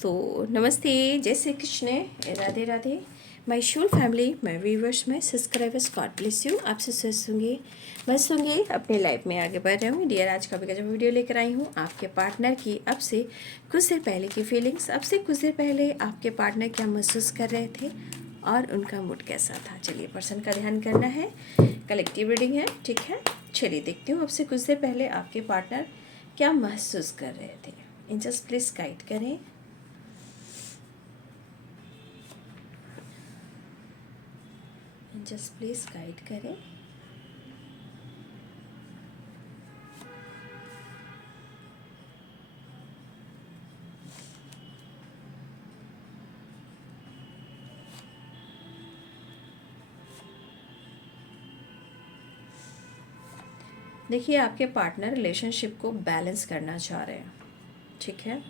दोस्तों नमस्ते, जय Shri Krishna, Radhe Radhe. My Shool family, my viewers, my subscribers, God bless you. आपसे स्वस्थ होंगे, मस्त होंगे, अपने लाइफ में आगे बढ़ रहे होंगे। डियर, आज का भी जब वीडियो लेकर आई हूँ आपके पार्टनर की अब से कुछ देर पहले की फीलिंग्स। अब से कुछ देर पहले आपके पार्टनर क्या महसूस कर रहे थे और उनका मूड कैसा था। चलिए, पर्सन का ध्यान करना है, कलेक्टिव रीडिंग है, ठीक है। चलिए देखती हूँ अब से कुछ देर पहले आपके पार्टनर क्या महसूस कर रहे थे। एंजल्स प्लीज गाइड करें। एंजल्स प्लीज गाइड करें। देखिए, आपके पार्टनर रिलेशनशिप को बैलेंस करना चाह रहे हैं, ठीक है।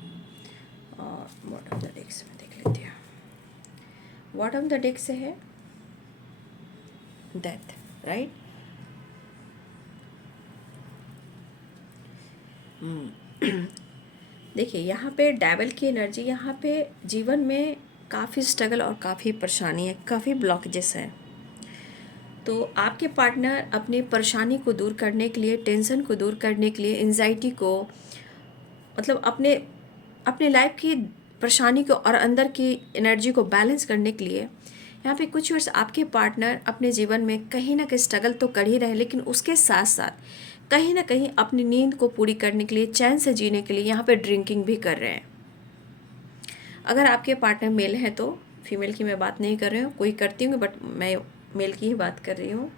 और बॉटम ऑफ द डेक से मैं देख लेती हूँ। बॉटम ऑफ द डेक से है डेथ, राइट। देखिए, यहाँ पे डेविल की एनर्जी, यहाँ पे जीवन में काफ़ी स्ट्रगल और काफ़ी परेशानी है, काफ़ी ब्लॉकेजेस हैं। तो आपके पार्टनर अपनी परेशानी को दूर करने के लिए, टेंशन को दूर करने के लिए, एंजाइटी को, मतलब अपने अपने लाइफ की परेशानी को और अंदर की एनर्जी को बैलेंस करने के लिए यहाँ पे कुछ वर्ष आपके पार्टनर अपने जीवन में कहीं ना कहीं स्ट्रगल तो कर ही रहे हैं, लेकिन उसके साथ साथ कहीं ना कहीं अपनी नींद को पूरी करने के लिए, चैन से जीने के लिए यहाँ पे ड्रिंकिंग भी कर रहे हैं। अगर आपके पार्टनर मेल हैं तो, फीमेल की मैं बात नहीं कर रही हूँ, कोई करती हूँ बट मैं मेल की ही बात कर रही हूँ।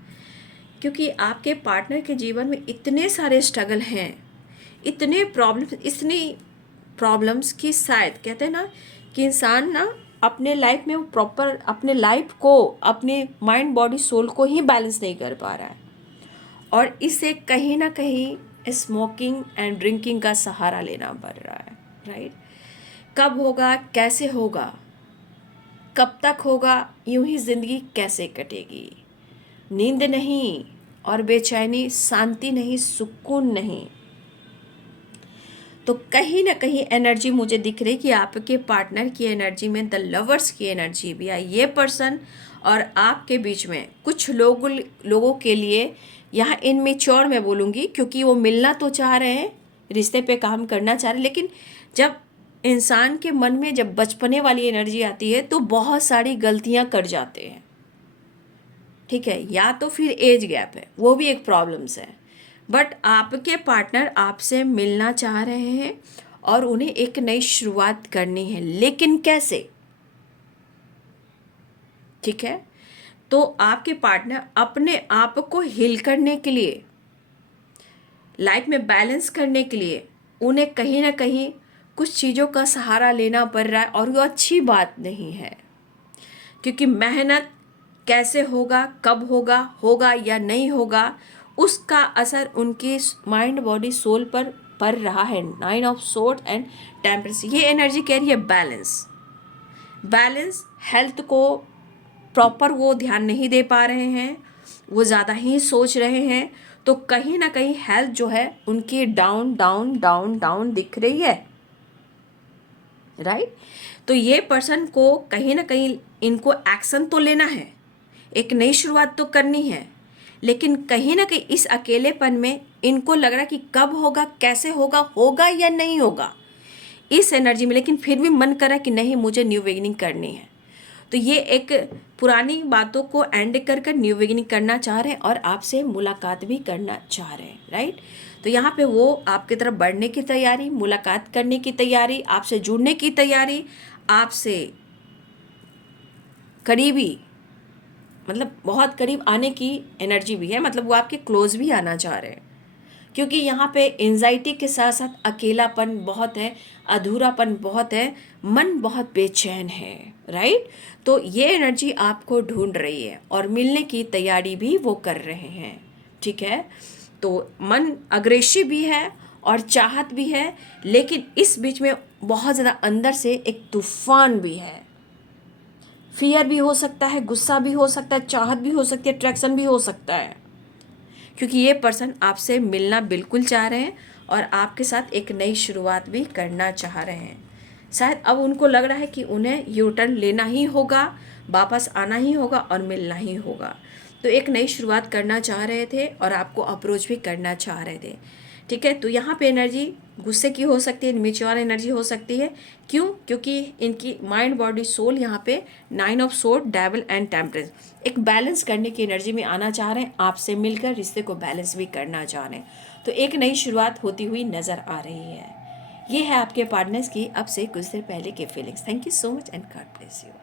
क्योंकि आपके पार्टनर के जीवन में इतने सारे स्ट्रगल हैं, इतने प्रॉब्लम्स की शायद कहते हैं ना कि इंसान ना अपने लाइफ में वो प्रॉपर अपने लाइफ को, अपने माइंड बॉडी सोल को ही बैलेंस नहीं कर पा रहा है, और इससे कहीं ना कहीं स्मोकिंग एंड ड्रिंकिंग का सहारा लेना पड़ रहा है, राइट। कब होगा, कैसे होगा, कब तक होगा, यूं ही ज़िंदगी कैसे कटेगी। नींद नहीं और बेचैनी, शांति नहीं, सुकून नहीं। तो कहीं ना कहीं एनर्जी मुझे दिख रही कि आपके पार्टनर की एनर्जी में द लवर्स की एनर्जी भी है। ये पर्सन और आपके बीच में कुछ लोगों के लिए यहाँ इनमेच्योर मैं बोलूँगी, क्योंकि वो मिलना तो चाह रहे हैं, रिश्ते पे काम करना चाह रहे हैं, लेकिन जब इंसान के मन में जब बचपने वाली एनर्जी आती है तो बहुत सारी गलतियाँ कर जाते हैं, ठीक है। या तो फिर एज गैप है, वो भी एक प्रॉब्लम्स है। बट आपके पार्टनर आपसे मिलना चाह रहे हैं और उन्हें एक नई शुरुआत करनी है, लेकिन कैसे, ठीक है। तो आपके पार्टनर अपने आप को हील करने के लिए, लाइफ में बैलेंस करने के लिए उन्हें कहीं ना कहीं कुछ चीज़ों का सहारा लेना पड़ रहा है, और वो अच्छी बात नहीं है। क्योंकि मेहनत कैसे होगा, कब होगा, होगा या नहीं होगा, उसका असर उनकी माइंड बॉडी सोल पर पड़ रहा है। 9 ऑफ सोर्ड एंड टेम्परेंस, ये एनर्जी कह रही है बैलेंस। हेल्थ को प्रॉपर वो ध्यान नहीं दे पा रहे हैं, वो ज़्यादा ही सोच रहे हैं, तो कहीं ना कहीं हेल्थ जो है उनकी डाउन डाउन डाउन डाउन दिख रही है, राइट। तो ये पर्सन को कहीं ना कहीं इनको एक्शन तो लेना है, एक नई शुरुआत तो करनी है, लेकिन कहीं ना कहीं इस अकेलेपन में इनको लग रहा है कि कब होगा, कैसे होगा, होगा या नहीं होगा, इस एनर्जी में। लेकिन फिर भी मन कर रहा है कि नहीं, मुझे न्यू बिगिनिंग करनी है। तो ये एक पुरानी बातों को एंड कर न्यू बिगिनिंग करना चाह रहे हैं और आपसे मुलाकात भी करना चाह रहे हैं, राइट। तो यहाँ पे वो आपकी तरफ बढ़ने की तैयारी, मुलाकात करने की तैयारी, आपसे जुड़ने की तैयारी, आपसे करीबी, मतलब बहुत करीब आने की एनर्जी भी है, मतलब वो आपके क्लोज भी आना चाह रहे हैं। क्योंकि यहाँ पे एंजाइटी के साथ साथ अकेलापन बहुत है, अधूरापन बहुत है, मन बहुत बेचैन है, राइट। तो ये एनर्जी आपको ढूंढ रही है और मिलने की तैयारी भी वो कर रहे हैं, ठीक है। तो मन अग्रेसिव भी है और चाहत भी है, लेकिन इस बीच में बहुत ज़्यादा अंदर से एक तूफान भी है। फियर भी हो सकता है, गुस्सा भी हो सकता है, चाहत भी हो सकती है, अट्रैक्शन भी हो सकता है। क्योंकि ये पर्सन आपसे मिलना बिल्कुल चाह रहे हैं और आपके साथ एक नई शुरुआत भी करना चाह रहे हैं। शायद अब उनको लग रहा है कि उन्हें यू टर्न लेना ही होगा, वापस आना ही होगा और मिलना ही होगा। तो एक नई शुरुआत करना चाह रहे थे और आपको अप्रोच भी करना चाह रहे थे। ठीक है, तो यहाँ पे एनर्जी गुस्से की हो सकती है, इमेच्योर एनर्जी हो सकती है। क्यों? क्योंकि इनकी माइंड बॉडी सोल यहाँ पे 9 of sword, devil and temperance, एक बैलेंस करने की एनर्जी में आना चाह रहे हैं, आपसे मिलकर रिश्ते को बैलेंस भी करना चाह रहे हैं। तो एक नई शुरुआत होती हुई नज़र आ रही है। ये है आपके पार्टनर्स की अब से कुछ देर पहले की feelings. Thank you so much and God bless you.